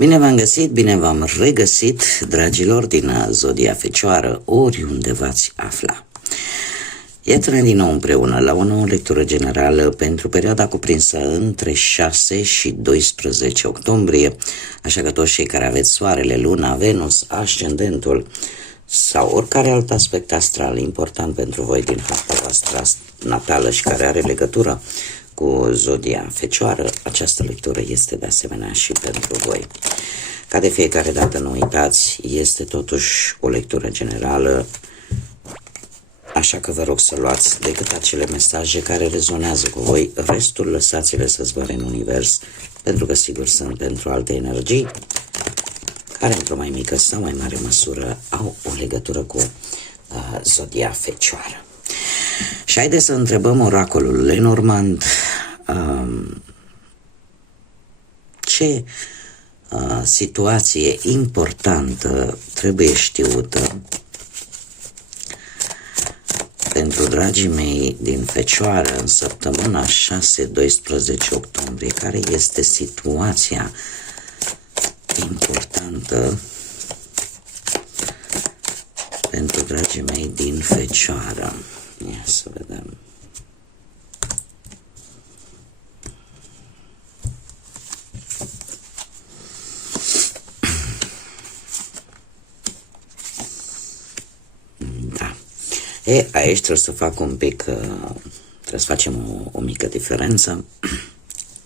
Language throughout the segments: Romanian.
Bine v-am găsit, bine v-am regăsit, dragilor, din Zodia Fecioară, oriunde v-ați afla. Iată-ne din nou împreună la o nouă lectură generală pentru perioada cuprinsă între 6 și 12 octombrie, așa că toți cei care aveți soarele, luna, Venus, ascendentul sau oricare alt aspect astral important pentru voi din harta voastră natală și care are legătură cu Zodia Fecioară, această lectură este de asemenea și pentru voi. Ca de fiecare dată, nu uitați, este totuși o lectură generală, așa că vă rog să luați decât acele mesaje care rezonează cu voi, restul lăsați-le să zboare în univers, pentru că sigur sunt pentru alte energii care într-o mai mică sau mai mare măsură au o legătură cu Zodia Fecioară. Și haideți să întrebăm oracolul Lenormand ce situație importantă trebuie știută pentru dragii mei din Fecioară în săptămâna 6-12 octombrie. Care este situația importantă pentru dragii mei din Fecioară? Ia să vedem. Da. Aici trebuie să fac un pic, trebuie să facem o mică diferență.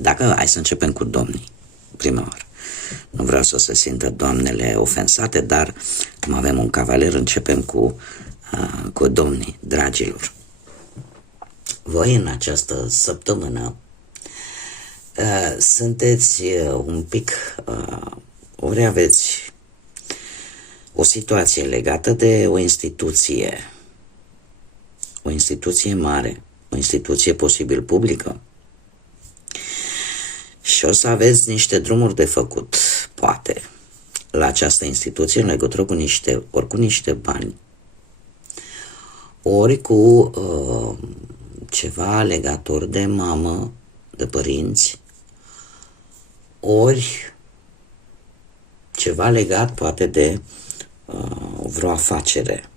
Hai să începem cu domnii, prima oară. Nu vreau să se simtă doamnele ofensate, dar cum avem un cavaler, începem cu domnii, dragilor. Voi în această săptămână sunteți un pic, ori aveți o situație legată de o instituție mare, o instituție posibil publică, și o să aveți niște drumuri de făcut, poate, la această instituție în legătură cu niște bani, ori cu ceva legat ori de mamă, de părinți, ori ceva legat poate de vreo afacere.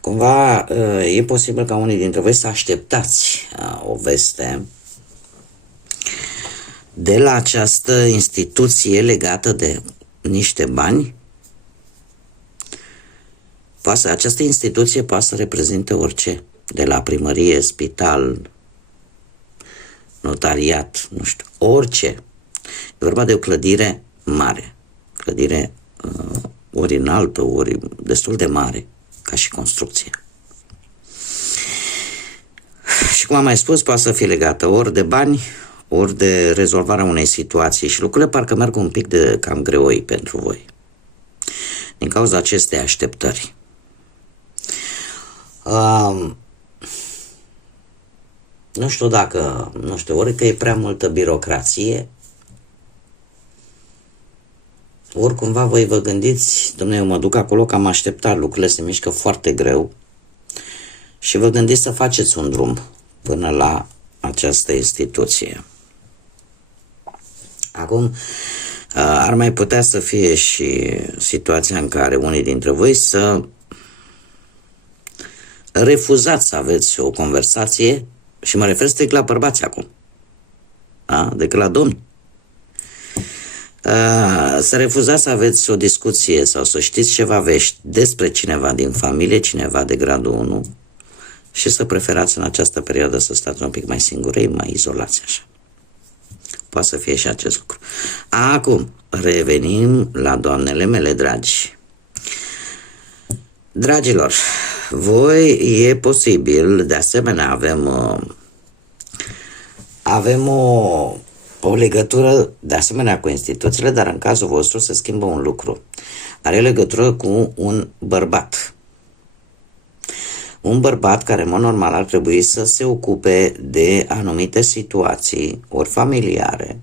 Cumva e posibil ca unii dintre voi să așteptați o veste de la această instituție legată de niște bani. Această instituție poate să reprezinte orice, de la primărie, spital, notariat, nu știu, orice. E vorba de o clădire mare, clădire ori înaltă, ori destul de mare, ca și construcție. Și cum am mai spus, poate să fie legată ori de bani, ori de rezolvarea unei situații, și lucrurile parcă merg un pic de cam greoi pentru voi, din cauza acestei așteptări. Nu știu, ori că e prea multă birocrație, ori cumva voi vă gândiți, dom'le, eu mă duc acolo că am așteptat, lucrurile se mișcă foarte greu, și vă gândiți să faceți un drum până la această instituție. Acum, ar mai putea să fie și situația în care unii dintre voi să refuzați să aveți o conversație, și mă refer strict la bărbați acum, decât la domni. Să refuzați să aveți o discuție sau să știți ceva vești despre cineva din familie, cineva de gradul 1, și să preferați în această perioadă să stați un pic mai singurei, mai izolați așa. Poate să fie și acest lucru. Acum, revenim la doamnele mele dragi. Dragilor, voi e posibil, de asemenea avem o legătură de asemenea cu instituțiile, dar în cazul vostru se schimbă un lucru. Are legătură cu un bărbat. Un bărbat care, în mod normal, ar trebui să se ocupe de anumite situații, ori familiare,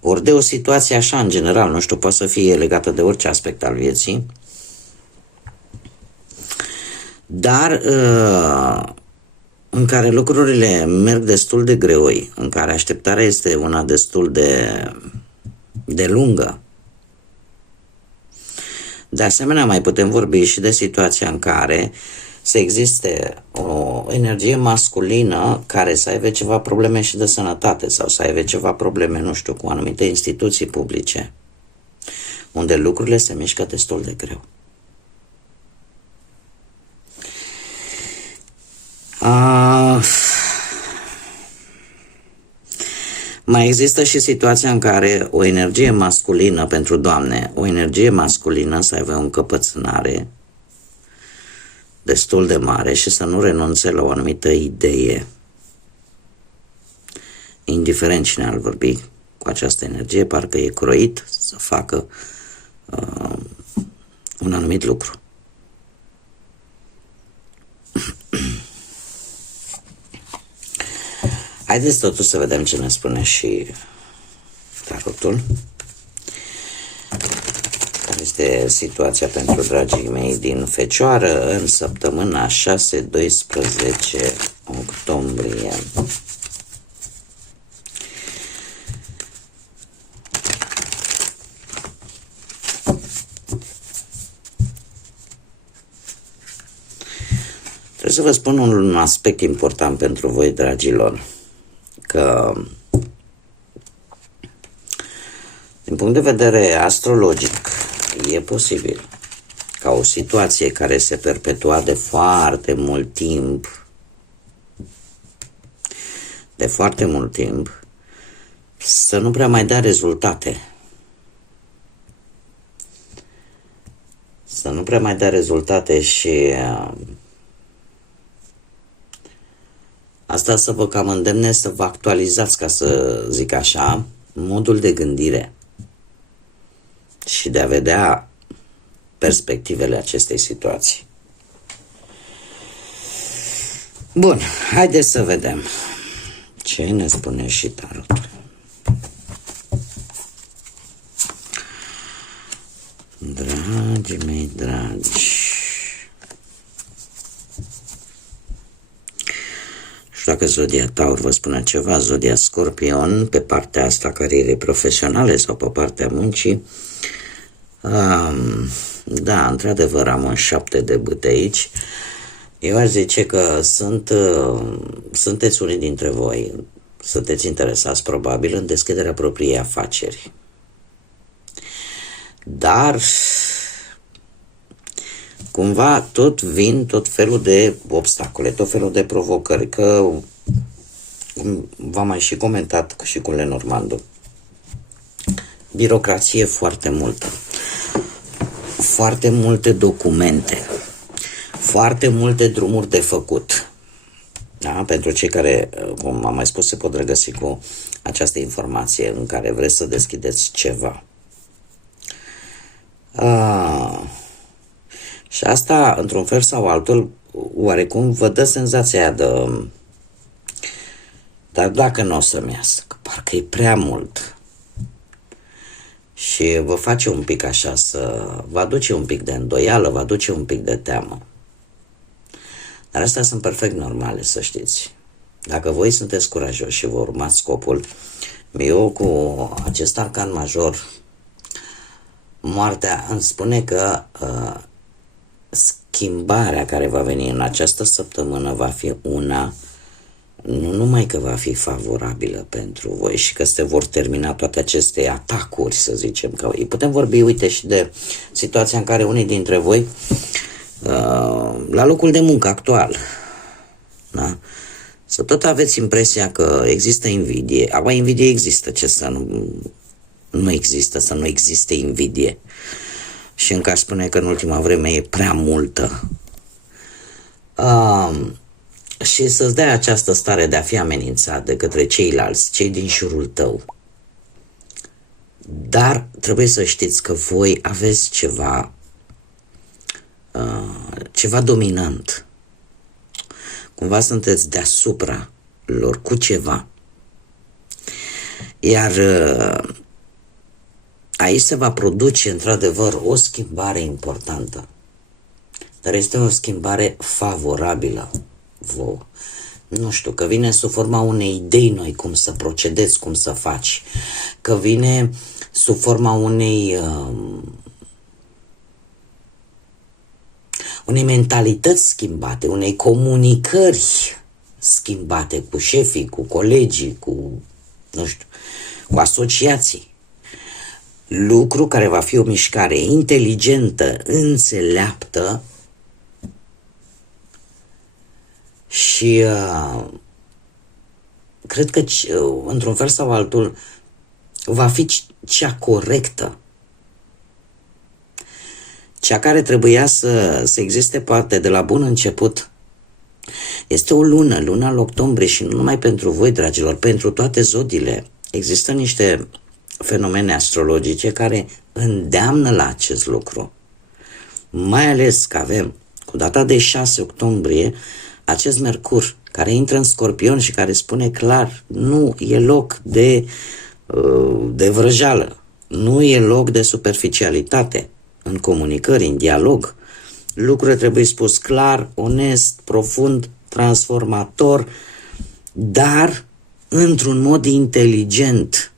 ori de o situație așa în general, nu știu, poate să fie legată de orice aspect al vieții, dar în care lucrurile merg destul de greoi, în care așteptarea este una destul de lungă. De asemenea, mai putem vorbi și de situația în care să existe o energie masculină care să aibă ceva probleme și de sănătate sau să aibă ceva probleme, nu știu, cu anumite instituții publice, unde lucrurile se mișcă destul de greu. Mai există și situația în care o energie masculină, pentru doamne, o energie masculină să aibă o încăpățânare destul de mare și să nu renunțe la o anumită idee, indiferent cine ar vorbi cu această energie, parcă e croit să facă un anumit lucru. Haideți totuși să vedem ce ne spune și tarotul. Care este situația pentru dragii mei din Fecioară în săptămâna 6-12 octombrie. Trebuie să vă spun un aspect important pentru voi, dragilor, că din punct de vedere astrologic e posibil ca o situație care se perpetua de foarte mult timp, să nu prea mai dea rezultate. Să nu prea mai dea rezultate și asta să vă cam îndemne să vă actualizați, ca să zic așa, modul de gândire și de a vedea perspectivele acestei situații. Bun, haideți să vedem ce ne spune și tarotul. Dragii mei dragi, știu dacă zodia Taur vă spune ceva, zodia Scorpion, pe partea asta carierei profesionale sau pe partea muncii. Da, într-adevăr am un 7 de bâte aici. Eu aș zice că sunteți unii dintre voi, sunteți interesați probabil în deschiderea propriei afaceri. Dar cumva vin tot felul de obstacole, tot felul de provocări, că v-am mai și comentat și cu Lenormandu. Birocrație foarte multă, foarte multe documente, foarte multe drumuri de făcut. Da? Pentru cei care, cum am mai spus, se pot regăsi cu această informație în care vreți să deschideți ceva. Și asta, într-un fel sau altul, oarecum vă dă senzația aia de dar dacă nu o să-mi iasă, că parcă e prea mult. Și vă face un pic așa vă aduce un pic de îndoială, vă aduce un pic de teamă. Dar astea sunt perfect normale, să știți. Dacă voi sunteți curajoși și vă urmați scopul, eu cu acest arcan major, moartea, îmi spune că schimbarea care va veni în această săptămână va fi una, nu numai că va fi favorabilă pentru voi și că se vor termina toate aceste atacuri, să zicem, că putem vorbi, uite, și de situația în care unii dintre voi la locul de muncă actual, da? Să tot aveți impresia că există invidie. Aba, invidie există, ce să nu există, să nu existe invidie. Și încă aș spune că în ultima vreme e prea multă. Și să-ți dea această stare de a fi amenințat de către ceilalți, cei din jurul tău. Dar trebuie să știți că voi aveți ceva dominant. Cumva sunteți deasupra lor cu ceva. Iar aici se va produce într-adevăr o schimbare importantă. Dar este o schimbare favorabilă vouă. nu știu, că vine sub forma unei idei noi cum să procedezi, cum să faci, că vine sub forma unei mentalități schimbate, unei comunicări schimbate cu șefii, cu colegii, cu, nu știu, cu asociații. Lucru care va fi o mișcare inteligentă, înțeleaptă și cred că într-un fel sau altul va fi cea corectă, cea care trebuia să existe poate de la bun început. Este o lună, luna lui octombrie, și nu numai pentru voi, dragilor, pentru toate zodiile. Există niște fenomene astrologice care îndeamnă la acest lucru. Mai ales că avem, cu data de 6 octombrie, acest Mercur care intră în Scorpion și care spune clar, nu e loc de vrăjeală, nu e loc de superficialitate în comunicări, în dialog. Lucrurile trebuie spus clar, onest, profund, transformator, dar într-un mod inteligent.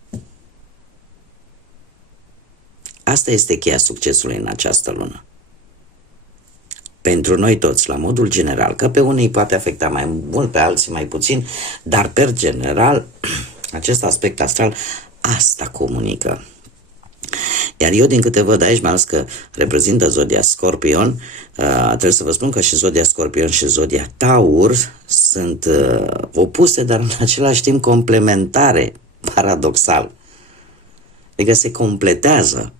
Asta este cheia succesului în această lună. Pentru noi toți, la modul general, că pe unii poate afecta mai mult, pe alții mai puțin, dar per general, acest aspect astral asta comunică. Iar eu, din câte văd aici, mai ales că reprezintă zodia Scorpion, trebuie să vă spun că și zodia Scorpion și zodia Taur sunt opuse, dar în același timp complementare, paradoxal. Adică se completează.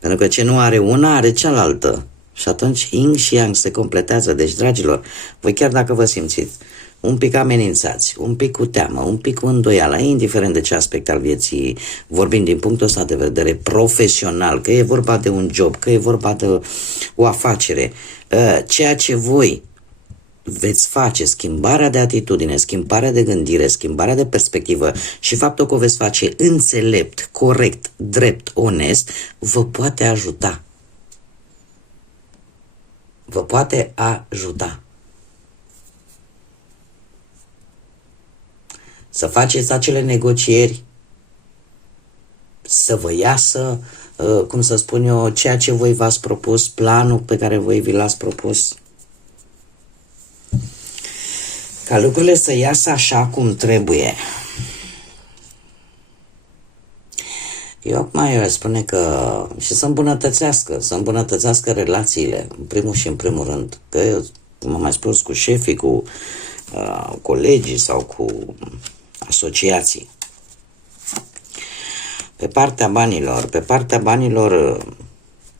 Pentru că ce nu are una, are cealaltă. Și atunci yin și yang se completează. Deci, dragilor, voi chiar dacă vă simțiți un pic amenințați, un pic cu teamă, un pic cu îndoială, indiferent de ce aspect al vieții vorbim din punctul ăsta de vedere profesional, că e vorba de un job, că e vorba de o afacere, ceea ce voi veți face, schimbarea de atitudine, schimbarea de gândire, schimbarea de perspectivă și faptul că o veți face înțelept, corect, drept, onest, vă poate ajuta. Vă poate ajuta. Să faceți acele negocieri, să vă iasă, cum să spun eu, ceea ce voi v-ați propus, planul pe care voi vi l-ați propus. Ca lucrurile să iasă așa cum trebuie. Eu acum spune că și să îmbunătățească relațiile, în primul și în primul rând. Că eu, cum am mai spus, cu șefii, cu colegii sau cu asociații. Pe partea banilor,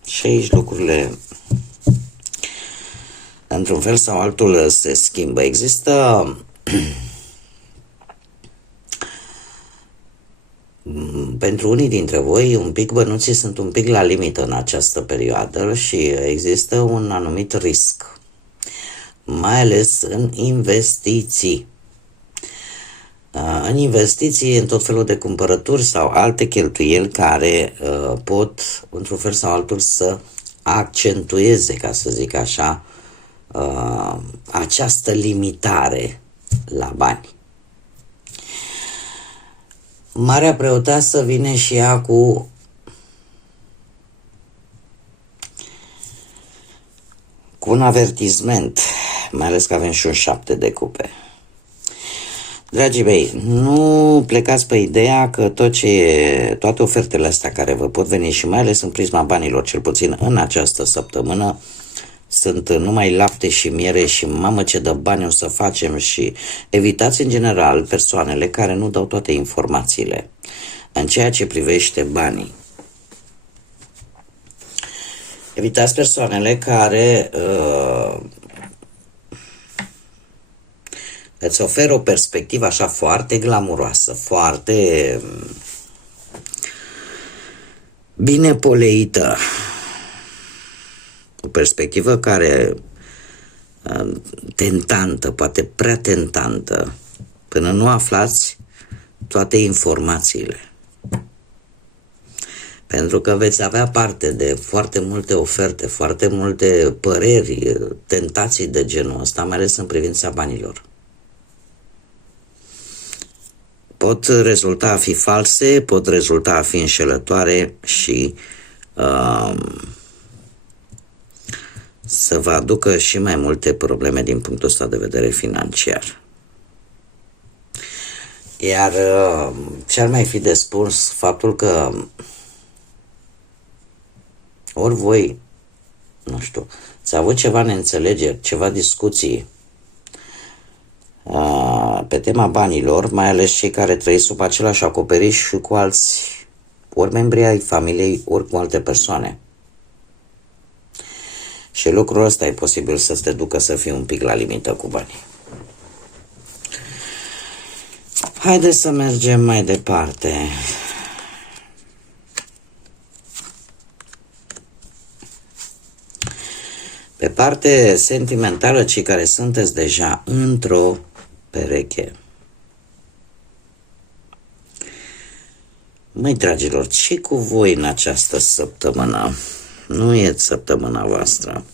și aici lucrurile într-un fel sau altul se schimbă. Există pentru unii dintre voi un pic bănuții sunt un pic la limită în această perioadă și există un anumit risc, mai ales în investiții. În investiții, în tot felul de cumpărături sau alte cheltuieli care pot, într-un fel sau altul, să accentueze, ca să zic așa, această limitare la bani. Marea Preoteasă vine și ea cu un avertisment, mai ales că avem și un 7 de cupe. Dragii mei, nu plecați pe ideea că toate ofertele astea care vă pot veni și mai ales în prisma banilor, cel puțin în această săptămână, sunt numai lapte și miere și mamă ce de bani o să facem, și evitați în general persoanele care nu dau toate informațiile în ceea ce privește banii. Evitați persoanele care îți oferă o perspectivă așa foarte glamuroasă, foarte bine poleită, o perspectivă care tentantă, poate prea tentantă, până nu aflați toate informațiile. Pentru că veți avea parte de foarte multe oferte, foarte multe păreri, tentații de genul ăsta, mai ales în privința banilor. pot rezulta a fi false, pot rezulta a fi înșelătoare și să vă aducă și mai multe probleme din punctul ăsta de vedere financiar. Iar ce-ar mai fi de spus, faptul că ori voi, nu știu, ți-a avut ceva neînțelegeri, ceva discuții pe tema banilor, mai ales cei care trăiesc sub același acoperiș și cu alți, ori membri ai familiei, ori cu alte persoane. Și lucrul ăsta e posibil să te ducă să fii un pic la limită cu banii. Haideți să mergem mai departe. Pe parte sentimentală, cei care sunteți deja într-o pereche. Măi, dragilor, ce cu voi în această săptămână? Nu e săptămâna voastră.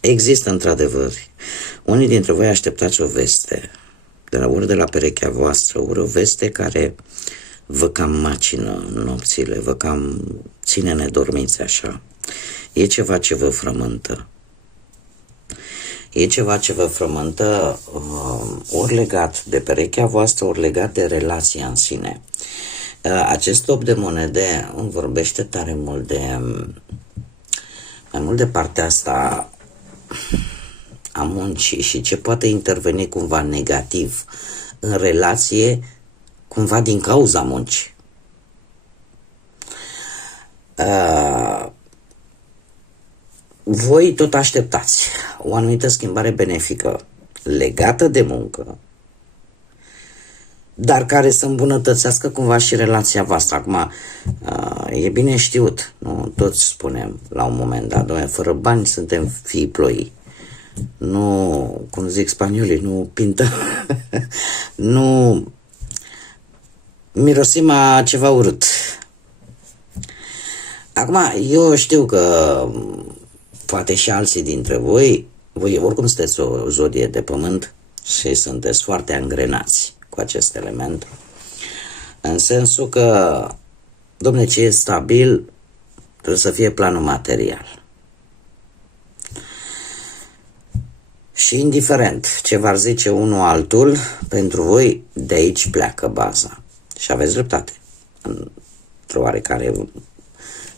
Există într-adevăr. Unii dintre voi așteptați o veste, ori de la perechea voastră, ori o veste care vă cam macină nopțile, vă cam ține nedormiți așa. E ceva ce vă frământă. E ceva ce vă frământă ori legat de perechea voastră, ori legat de relația în sine. Acest 8 de monede îmi vorbește tare mult mai mult de partea asta a muncii și ce poate interveni cumva negativ în relație, cumva din cauza muncii. Voi tot așteptați o anumită schimbare benefică legată de muncă, dar care să îmbunătățească cumva și relația voastră. Acum, e bine știut, nu? Toți spunem la un moment dat, doamne, fără bani suntem fii ploi. Nu, cum zic spaniolii, nu pintă, nu mirosim a ceva urât. Acum, eu știu că poate și alții dintre voi oricum sunteți o zodie de pământ și sunteți foarte angrenați cu acest element, în sensul că, dom'le, ce e stabil trebuie să fie planul material. Și indiferent ce v-ar zice unul altul, pentru voi de aici pleacă baza. Și aveți dreptate,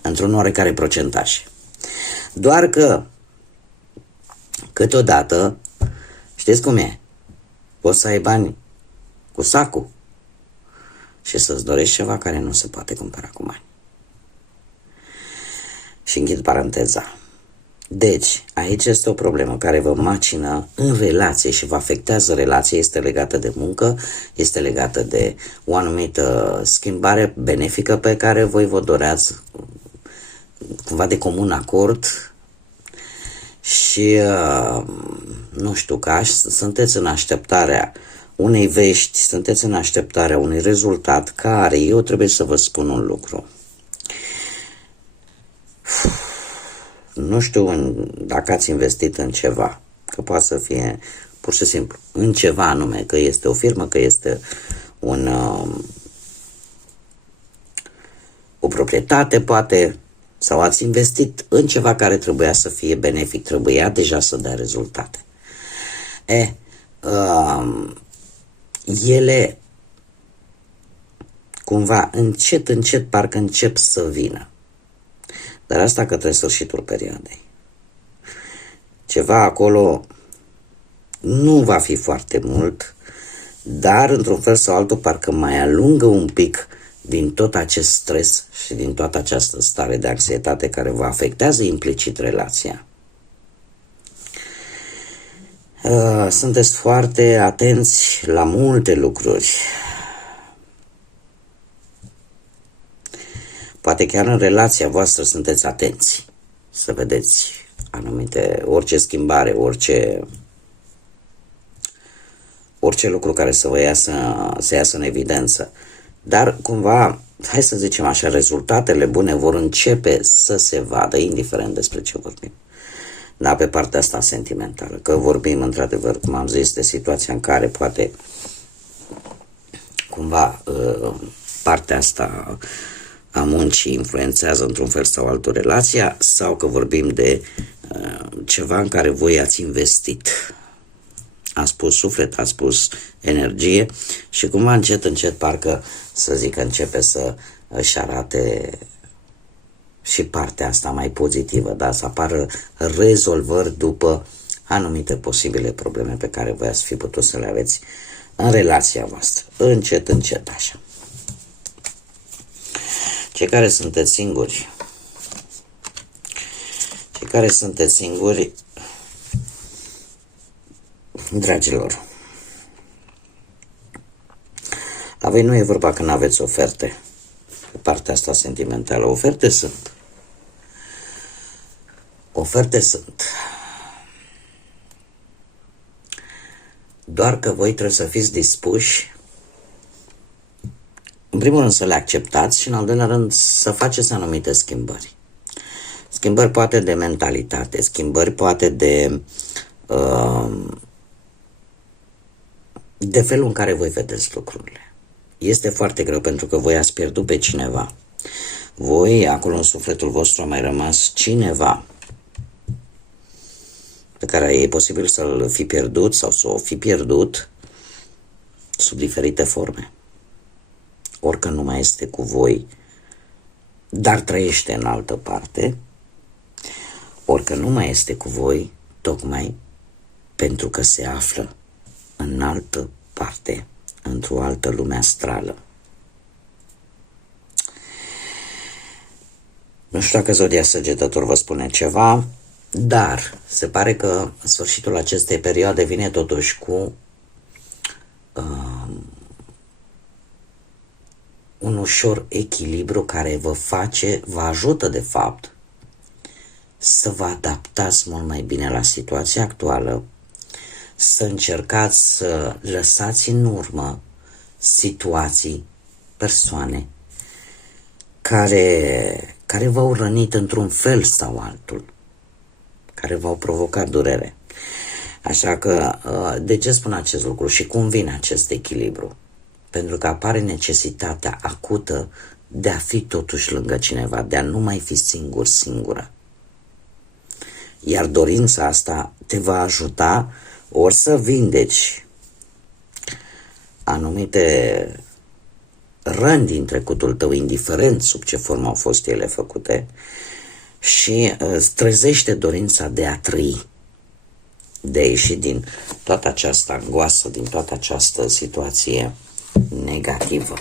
într-un oarecare procentaj. Doar că câteodată, știți cum e, poți să ai bani cu sacul și să-ți dorești ceva care nu se poate cumpăra cu bani. Și închid paranteza. Deci, aici este o problemă care vă macină în relație și vă afectează relația, este legată de muncă, este legată de o anumită schimbare benefică pe care voi vă doreați cumva de comun acord și nu știu, că sunteți în așteptarea unei vești, sunteți în așteptarea unui rezultat care, eu trebuie să vă spun un lucru. Nu știu dacă ați investit în ceva, că poate să fie pur și simplu în ceva anume, că este o firmă, că este o proprietate, poate, sau ați investit în ceva care trebuia să fie benefic, trebuia deja să dea rezultate. Ele cumva încet parcă încep să vină. Dar asta către sfârșitul perioadei. Ceva acolo nu va fi foarte mult, dar într-un fel sau altul parcă mai alungă un pic din tot acest stres și din toată această stare de anxietate care vă afectează implicit relația. Sunteți foarte atenți la multe lucruri. Poate chiar în relația voastră sunteți atenți să vedeți orice schimbare, orice lucru care să iasă în evidență. Dar cumva, hai să zicem așa, rezultatele bune vor începe să se vadă, indiferent despre ce vorbim. dar pe partea asta sentimentală, că vorbim într-adevăr, cum am zis, de situația în care poate cumva partea asta a muncii influențează într-un fel sau altul relația, sau că vorbim de ceva în care voi ați investit. A spus suflet, a spus energie și cumva încet, încet parcă, să zic, începe să își arate și partea asta mai pozitivă, da? Să apară rezolvări după anumite posibile probleme pe care voi ați fi putut să le aveți în relația voastră. Încet, încet, așa. Cei care sunteți singuri, dragilor, la voi nu e vorba că nu aveți oferte pe partea asta sentimentală. Oferte sunt. Doar că voi trebuie să fiți dispuși, în primul rând, să le acceptați și, în al doilea rând, să faceți anumite schimbări. Schimbări poate de mentalitate, schimbări poate de felul în care voi vedeți lucrurile. Este foarte greu pentru că voi ați pierdut pe cineva. Voi, acolo în sufletul vostru, a mai rămas cineva pe care e posibil să-l fi pierdut sau să o fi pierdut sub diferite forme. Orică nu mai este cu voi, dar trăiește în altă parte, orică nu mai este cu voi, tocmai pentru că se află în altă parte, într-o altă lume astrală. Nu știu dacă Zodia Săgetător vă spune ceva, dar se pare că sfârșitul acestei perioade vine totuși cu un ușor echilibru care vă ajută de fapt să vă adaptați mult mai bine la situația actuală, să încercați să lăsați în urmă situații, persoane care v-au rănit într-un fel sau altul, care v-au provocat durere. Așa că, de ce spun acest lucru și cum vine acest echilibru? Pentru că apare necesitatea acută de a fi totuși lângă cineva, de a nu mai fi singur, singură. Iar dorința asta te va ajuta ori să vindeci anumite răni din trecutul tău, indiferent sub ce formă au fost ele făcute, și îți trezește dorința de a trăi, de a ieși din toată această angoasă, din toată această situație negativă.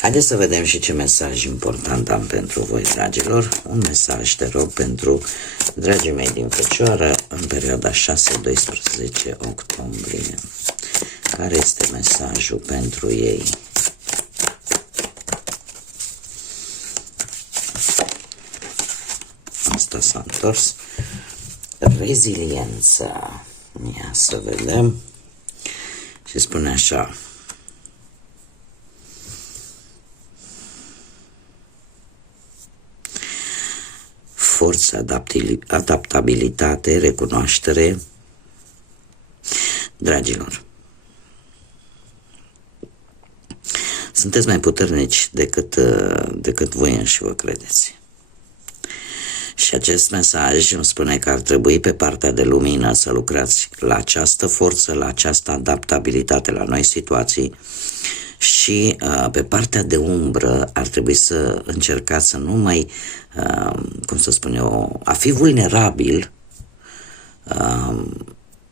Haideți să vedem și ce mesaj important am pentru voi, dragilor. Un mesaj, te rog, pentru dragii mei din Fecioară în perioada 6-12 octombrie. Care este mesajul pentru ei? Asta s-a întors. Reziliența. Ia să vedem. Și spune așa: forță, adaptabilitate, recunoaștere. Dragilor, sunteți mai puternici decât voi înși vă credeți. Și acest mesaj îmi spune că ar trebui pe partea de lumină să lucrați la această forță, la această adaptabilitate la noi situații, și pe partea de umbră ar trebui să încercați să nu mai, cum să spun eu, a fi vulnerabil,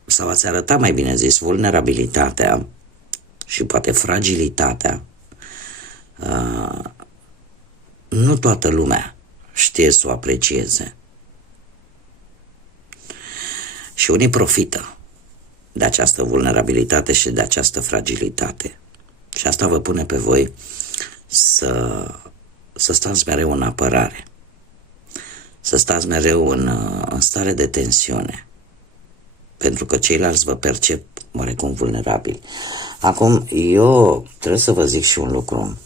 sau ați arăta, mai bine zis, vulnerabilitatea și poate fragilitatea. Nu toată lumea știe să o aprecieze. Și unii profită de această vulnerabilitate și de această fragilitate. Și asta vă pune pe voi să stați mereu în apărare, să stați mereu în stare de tensiune, pentru că ceilalți vă percep oarecum vulnerabili. Acum, eu trebuie să vă zic și un lucru.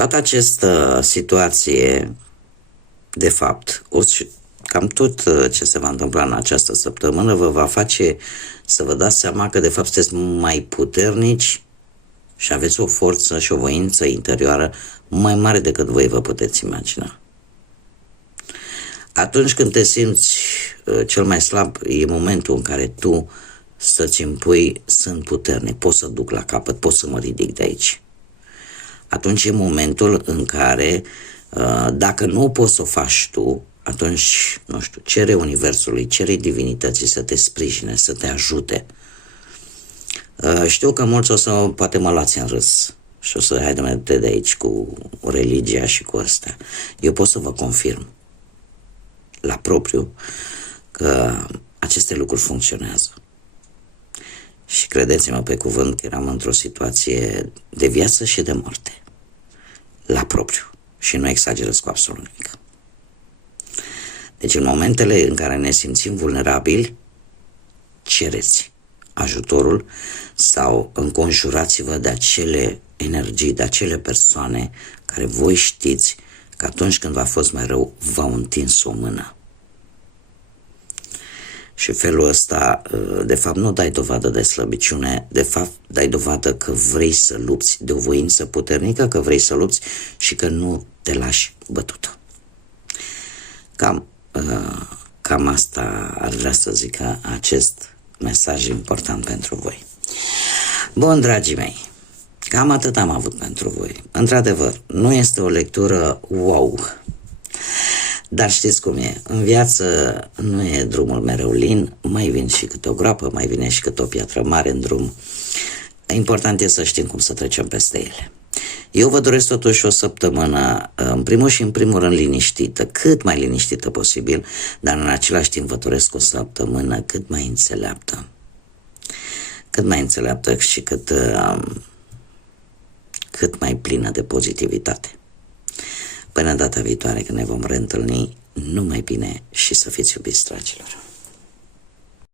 Toată această situație, de fapt, cam tot ce se va întâmpla în această săptămână vă va face să vă dați seama că de fapt sunteți mai puternici și aveți o forță și o voință interioară mai mare decât voi vă puteți imagina. Atunci când te simți cel mai slab, e momentul în care tu să-ți impui: sunt puternic, pot să duc la capăt, pot să mă ridic de aici. Atunci e momentul în care, dacă nu poți să o faci tu, atunci, nu știu, cere Universului, cere divinității să te sprijine, să te ajute. Știu că mulți o să poate mă luați în râs și o să haide de aici cu religia și cu astea. Eu pot să vă confirm la propriu că aceste lucruri funcționează. Și credeți-mă pe cuvânt că eram într-o situație de viață și de moarte. La propriu. Și nu exagerez cu absolut nimic. Deci în momentele în care ne simțim vulnerabili, cereți ajutorul sau înconjurați-vă de acele energii, de acele persoane care voi știți că atunci când v-a fost mai rău, v-au întins o mână. Și felul ăsta, de fapt, nu dai dovadă de slăbiciune, de fapt, dai dovadă că vrei să lupți, de o voință puternică, că vrei să lupți și că nu te lași bătută. Cam asta ar vrea să zică acest mesaj important pentru voi. Bun, dragii mei, cam atât am avut pentru voi. Într-adevăr, nu este o lectură wow. Dar știți cum e, în viață nu e drumul mereu lin, mai vine și câte o groapă, mai vine și câte o piatră mare în drum. Important e să știm cum să trecem peste ele. Eu vă doresc totuși o săptămână, în primul și în primul rând liniștită, cât mai liniștită posibil, dar în același timp vă doresc o săptămână cât mai înțeleaptă. Cât mai înțeleaptă și cât mai plină de pozitivitate. Până data viitoare când ne vom reîntâlni, numai bine și să fiți iubiți, dragilor!